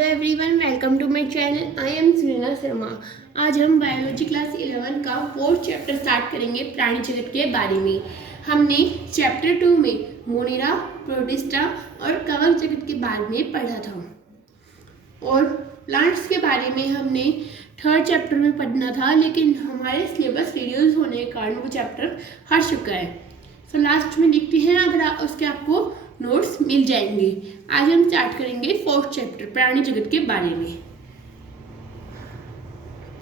Hello everyone, welcome to my channel. I am Sunina Sharma. आज हम biology class 11 का 4th chapter start करेंगे प्राणी जगत के बारे में। हमने चैप्टर 2 में मोनेरा, प्रोटिस्टा और कवक जगत के बारे में पढ़ा था और प्लांट्स के बारे में हमने 3rd चैप्टर में पढ़ना था, लेकिन हमारे सिलेबस रिड्यूस होने के कारण वो चैप्टर हट चुका है। तो लास्ट में देखते हैं, अगर उसके आपको नोट्स मिल जाएंगे। आज हम स्टार्ट करेंगे 4th चैप्टर प्राणी जगत के बारे में।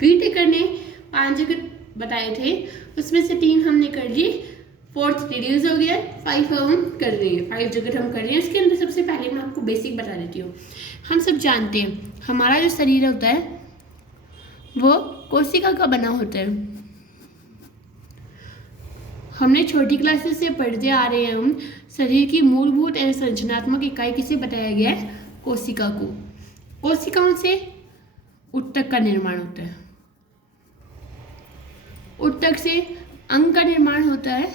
वी टेकर ने 5 जगत बताए थे, उसमें से 3 हमने कर लिए, 4th रिड्यूस हो गया, 5 हम कर रहे हैं, 5 जगत हम कर रहे हैं। उसके अंदर सबसे पहले मैं आपको बेसिक बता देती हूँ। हम सब जानते हैं हमारा जो शरीर होता है वो कोशिका का बना होता है। हमने छोटी क्लासेस से पढ़ते आ रहे हैं हम शरीर की मूलभूत एवं संरचनात्मक इकाई किसे बताया गया है? कोशिका को। कोशिकाओं से ऊतक का निर्माण होता है, ऊतक से अंग का निर्माण होता है,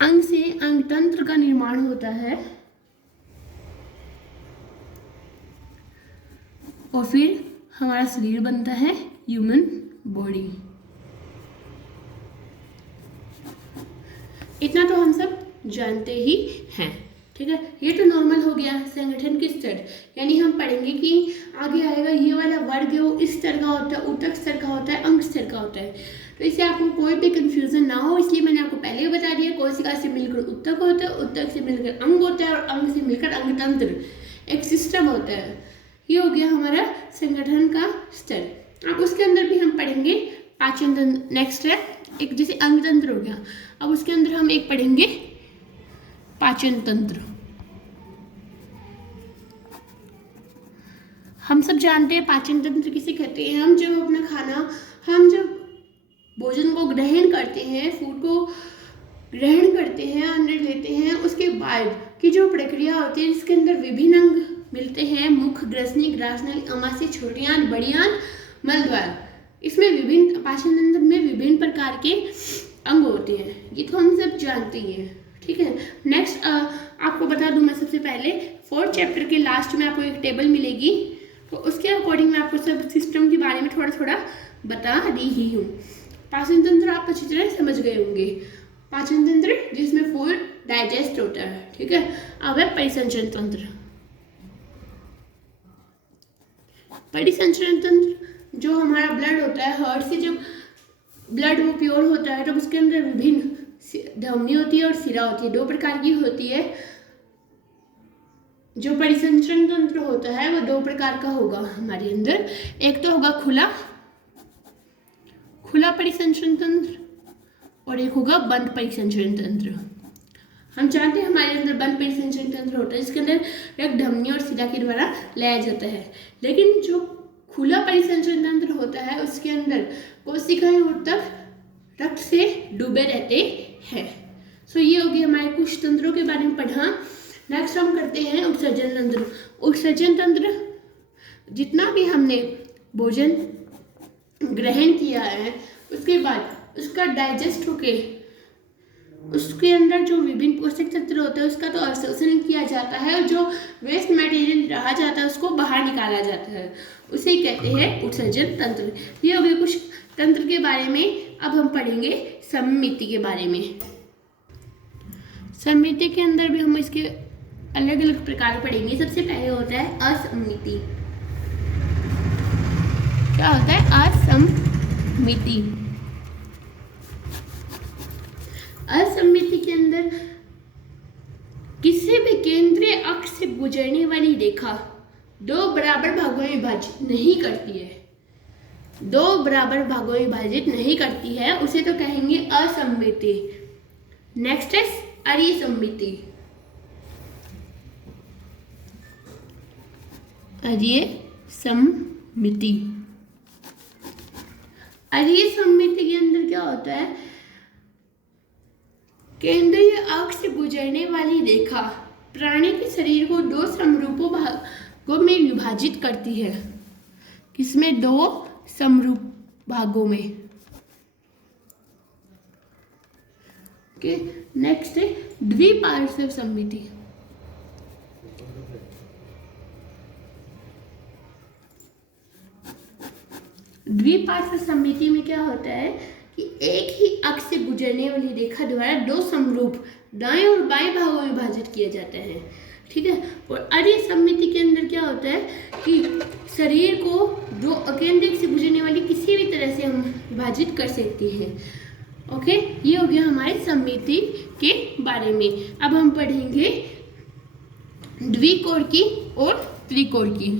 अंग से अंग तंत्र का निर्माण होता है और फिर हमारा शरीर बनता है, ह्यूमन बॉडी। इतना तो हम सब जानते ही हैं, ठीक है। ये तो नॉर्मल हो गया संगठन की स्तर, यानी हम पढ़ेंगे कि आगे आएगा ये वाला वर्ग है वो इस तरह का होता है, ऊतक स्तर का होता है, अंग स्तर का होता है। तो इससे आपको कोई भी कंफ्यूजन ना हो, इसलिए मैंने आपको पहले ही बता दिया। कोशिका से मिलकर ऊतक होता है, ऊतक से मिलकर अंग होता है और अंग से मिलकर अंग तंत्र, एक सिस्टम होता है। ये हो गया हमारा संगठन का स्तर। अब उसके अंदर भी हम पढ़ेंगे पाचन तंत्र। नेक्स्ट है एक जैसे अंग तंत्र हो गया, अब उसके अंदर हम एक पढ़ेंगे पाचन तंत्र। हम सब जानते हैं पाचन तंत्र किसे कहते हैं। हम जब भोजन को ग्रहण करते हैं, फूड को ग्रहण करते हैं, अंदर लेते हैं, उसके बाद की जो प्रक्रिया होती है जिसके अंदर विभिन्न अंग मिलते हैं, मुख, ग्रसनी, ग्रासनली, अमाशय, छोटी आंत, बड़ी आंत, मलद्वार। इसमें विभिन्न पाचन तंत्र में विभिन्न प्रकार के अंग होते हैं, ये तो हम सब जानते ही हैं, ठीक है। नेक्स्ट आपको बता दूं मैं सबसे पहले 4th चैप्टर के लास्ट में आपको एक टेबल मिलेगी, तो उसके अकॉर्डिंग मैं आपको सब सिस्टम के बारे में थोड़ा थोड़ा बता दी ही हूँ। पाचन तंत्र आप अच्छी तरह समझ गए होंगे। पाचन तंत्र जिसमें फूड डाइजेस्ट होता है, ठीक है। अब है परिसंचरण तंत्र। परिसंचरण तंत्र जो हमारा ब्लड होता है, हार्ट से जब ब्लड वो प्योर होता है तब उसके अंदर विभिन्न धमनी होती है और सिरा होती है, 2 प्रकार की होती है। जो परिसंचरण तंत्र होता है वो 2 प्रकार का होगा हमारे अंदर। एक तो होगा खुला परिसंचरण तंत्र और एक होगा बंद परिसंचरण तंत्र। हम जानते हैं हमारे अंदर बंद परिसंचरण तंत्र होता है जिसके अंदर एक धमनी और सिरा के द्वारा लाया जाता है, लेकिन जो खुला परिसंचरण तंत्र होता है उसके अंदर कोशिकाएं ऊतक रक्त से डूबे रहते हैं। सो ये हो गया हमारे कुछ तंत्रों के बारे में पढ़ा। नेक्स्ट हम करते हैं उत्सर्जन तंत्र। उत्सर्जन तंत्र जितना भी हमने भोजन ग्रहण किया है उसके बाद उसका डाइजेस्ट होके उसके अंदर जो विभिन्न पोषक तत्व होते हैं उसका तो अवशोषण किया जाता है और जो वेस्ट मटेरियल रहा जाता है उसको बाहर निकाला जाता है, उसे कहते हैं उत्सर्जन तंत्र। ये हो गए कुछ तंत्र के बारे में। अब हम पढ़ेंगे सममिति के बारे में। सममिति के अंदर भी हम इसके अलग अलग प्रकार पढ़ेंगे। सबसे पहले होता है असममिति। क्या होता है असममिति? असममिति के अंदर किसी भी केंद्रीय अक्ष से गुजरने वाली रेखा 2 बराबर भागों में विभाजित नहीं करती है, 2 बराबर भागों में विभाजित नहीं करती है, उसे तो कहेंगे असममिति। नेक्स्ट है अरिसममिति। अरिसममिति। अरिसममिति के अंदर क्या होता है? केंद्रीय अक्ष से गुजरने वाली रेखा प्राणी के शरीर को 2 समरूपों भागों में विभाजित करती है। किसमें? 2 समरूप भागों में। नेक्स्ट है द्विपार्श्व सममिति। द्विपार्श्व सममिति में क्या होता है कि एक ही अक्ष से गुजरने वाली रेखा द्वारा दो समरूप दाएं और बाएं भागों में विभाजित किया जाता है। ठीक है। और अरे सममिति के अंदर क्या होता है कि शरीर को दो अकेंद्रित से गुजरने वाली किसी भी तरह से हम विभाजित कर सकते हैं। ओके, ये हो गया हमारे सममिति के बारे में। अब हम पढ़ेंगे द्विकोण की और त्रिकोण की।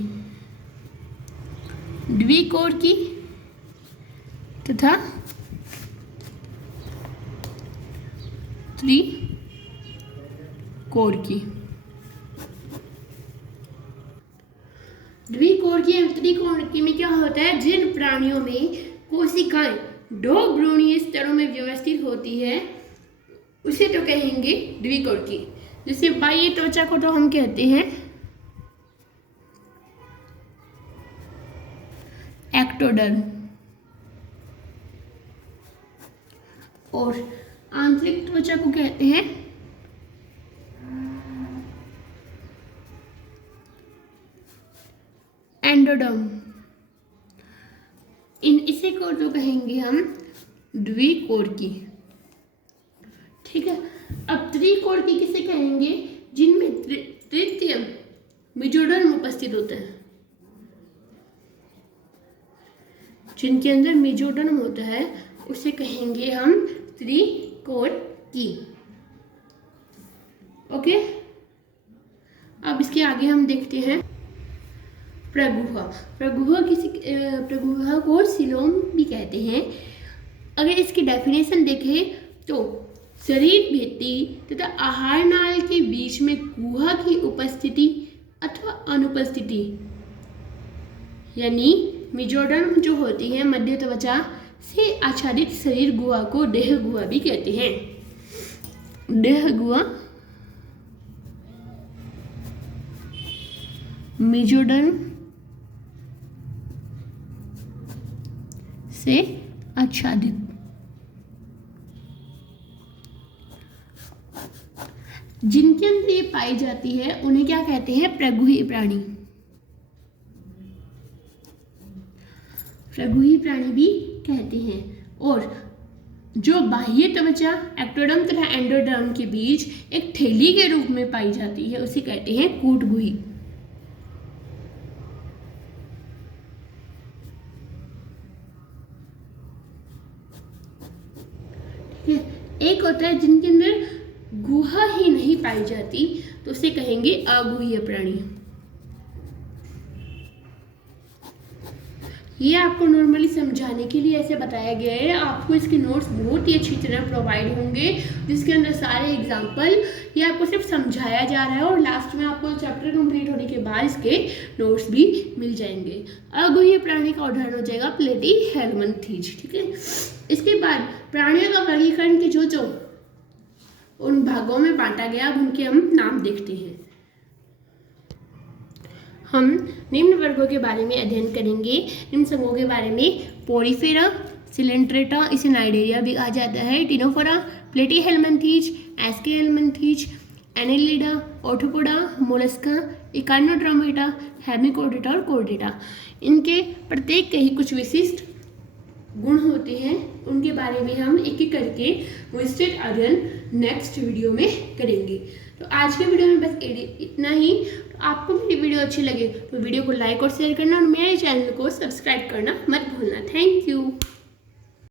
द्विकोण की तथा त्रिकोण की। द्विकोण की और त्रिकोण की में क्या होता है, जिन प्राणियों में कोशिकाएं दो भ्रूणीय स्तरों में व्यवस्थित होती है उसे तो कहेंगे द्विकोण की। जैसे बाह्य त्वचा को तो हम कहते हैं एक्टोडर्म और आंतरिक त्वचा को कहते हैं एंडोडर्म। इसे को तो कहेंगे हम द्विकोण की। ठीक है। अब त्रिकोण की किसे कहेंगे, जिनमें तृतीय मेजोडर्म उपस्थित होता है, जिनके अंदर मेजोडर्म होता है उसे कहेंगे हम त्रिकोण की। ओके, अब इसके आगे हम देखते हैं प्रगुहा। प्रगुहा को सीलोम भी कहते हैं। अगर इसकी डेफिनेशन देखें तो शरीर भित्ति तथा आहार नाल के बीच में गुहा की उपस्थिति अथवा अनुपस्थिति, यानी मेजोडर्म जो होती है मध्य त्वचा से आच्छादित शरीर गुहा को देह गुहा भी कहते हैं। देह गुहा मेजोडर्म से आच्छादित। जिनके अंदर ये पाई जाती है उन्हें क्या कहते हैं, प्रगुही प्राणी। प्रगुही प्राणी भी कहते हैं। और जो बाह्य त्वचा एक्टोडर्म तथा एंडोडर्म के बीच एक थैली के रूप में पाई जाती है उसे कहते हैं कूटगुही। एक होता है जिनके अंदर गुहा ही नहीं पाई जाती तो उसे कहेंगे अगुह्य प्राणी। ये आपको नॉर्मली समझाने के लिए ऐसे बताया गया है। आपको इसके नोट्स बहुत ही अच्छी तरह प्रोवाइड होंगे जिसके अंदर सारे एग्जाम्पल, ये आपको सिर्फ समझाया जा रहा है और लास्ट में आपको चैप्टर कंप्लीट होने के बाद इसके नोट्स भी मिल जाएंगे। अगुह्य प्राणी का उदाहरण हो जाएगा प्लेटीहेल्मिन्थीज। ठीक है। इसके बाद प्राणियों का वर्गीकरण के जो उन भागों में बांटा गया, अब उनके हम नाम देखते हैं। हम निम्न वर्गों के बारे में अध्ययन करेंगे। इन समूहों के बारे में पोरीफेरा, सिलेंट्रेटा, इसे नाइडेरिया भी कहा जाता है, Ctenophora, Platyhelminthes, Aschelminthes, Annelida, Arthropoda, Mollusca, Echinodermata, Hemichordata और कोर्डेटा। इनके प्रत्येक के ही कुछ विशिष्ट गुण होते हैं, उनके बारे में हम एक एक करके विस्तृत अध्ययन नेक्स्ट वीडियो में करेंगे। तो आज के वीडियो में बस इतना ही। तो आपको मेरी वीडियो अच्छी लगे तो वीडियो को लाइक और शेयर करना और मेरे चैनल को सब्सक्राइब करना मत भूलना। Thank you.